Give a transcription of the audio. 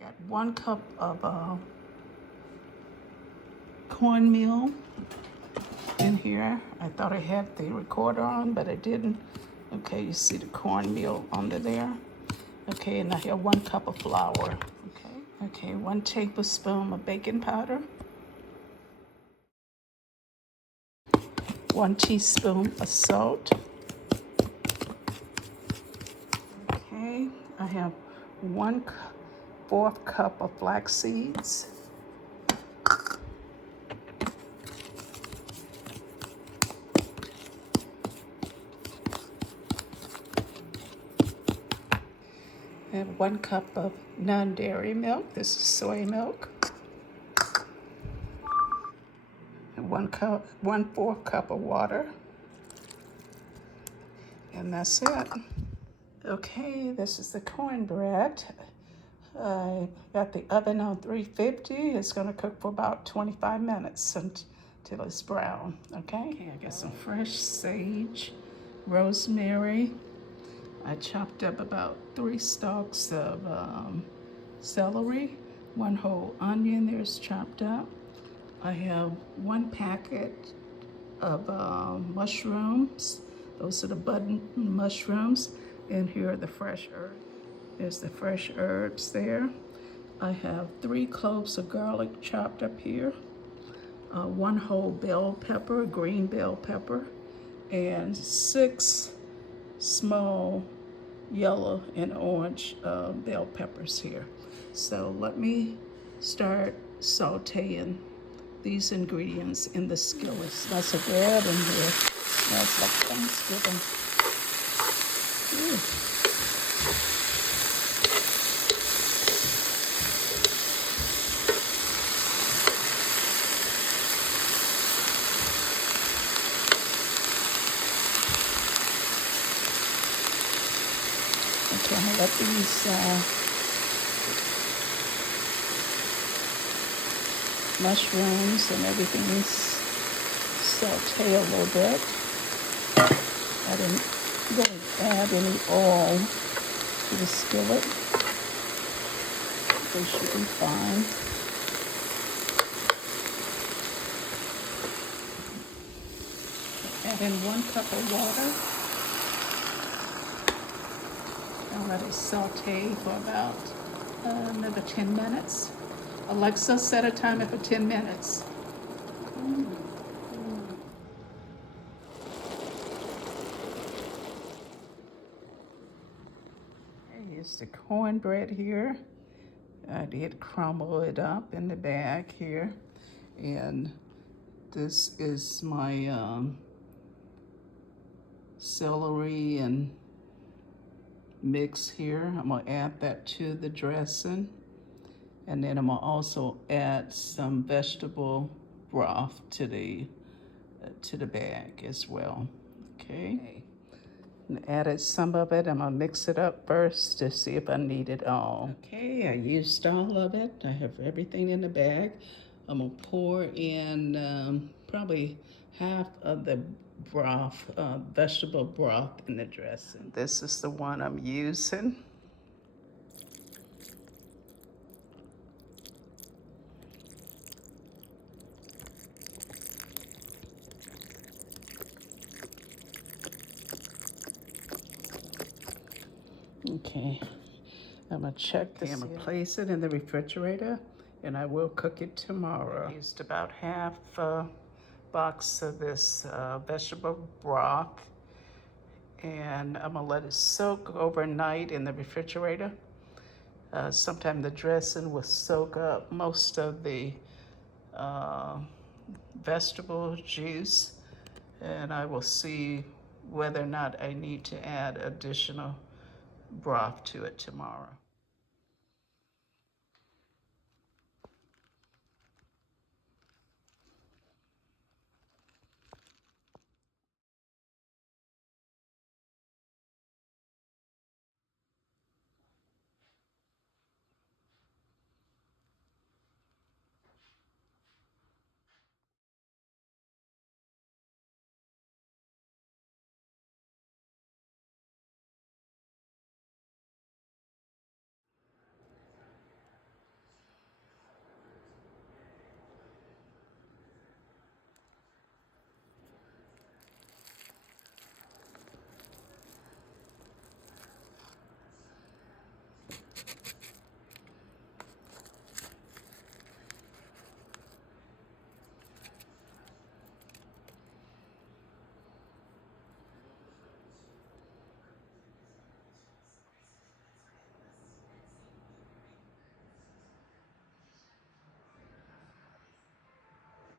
Got 1 cup of cornmeal in here. I thought I had the recorder on, but I didn't. Okay, you see the cornmeal under there. Okay, and I have 1 cup of flour. Okay, 1 tablespoon of baking powder. 1 teaspoon of salt. Okay, I have 1/4 cup of flax seeds. I have 1 cup of non-dairy milk. This is soy milk. And 1/4 cup of water. And that's it. Okay, this is the cornbread. I got the oven on 350. It's gonna cook for about 25 minutes until it's brown, okay? I got some fresh sage, rosemary. I chopped up about 3 stalks of celery. 1 whole onion there's chopped up. I have 1 packet of mushrooms. Those are the button mushrooms. And here are the fresh herbs. There's the fresh herbs there. I have 3 cloves of garlic chopped up here. 1 whole bell pepper, green bell pepper, and 6 small yellow and orange bell peppers here. So let me start sauteing these ingredients in the skillet. Smells so good in here. Smells like Thanksgiving. Ooh. Okay, I'm gonna let these mushrooms and everything saute a little bit. I didn't really add any oil to the skillet. They should be fine. Add in 1 cup of water. I'll let it saute for about another 10 minutes. Alexa, set a timer for 10 minutes. Here's the cornbread here. I did crumble it up in the bag here. And this is my celery and mix here. I'm gonna add that to the dressing. And then I'm gonna also add some vegetable broth to the bag as well. Okay. And added some of it. I'm gonna mix it up first to see if I need it all. Okay, I used all of it. I have everything in the bag. I'm gonna pour in probably half of the broth, vegetable broth in the dressing. This is the one I'm using. Okay, I'm gonna check this. I'm gonna place it in the refrigerator and I will cook it tomorrow. I used about half a box of this vegetable broth, and I'm gonna let it soak overnight in the refrigerator. Sometime the dressing will soak up most of the vegetable juice, and I will see whether or not I need to add additional broth to it tomorrow.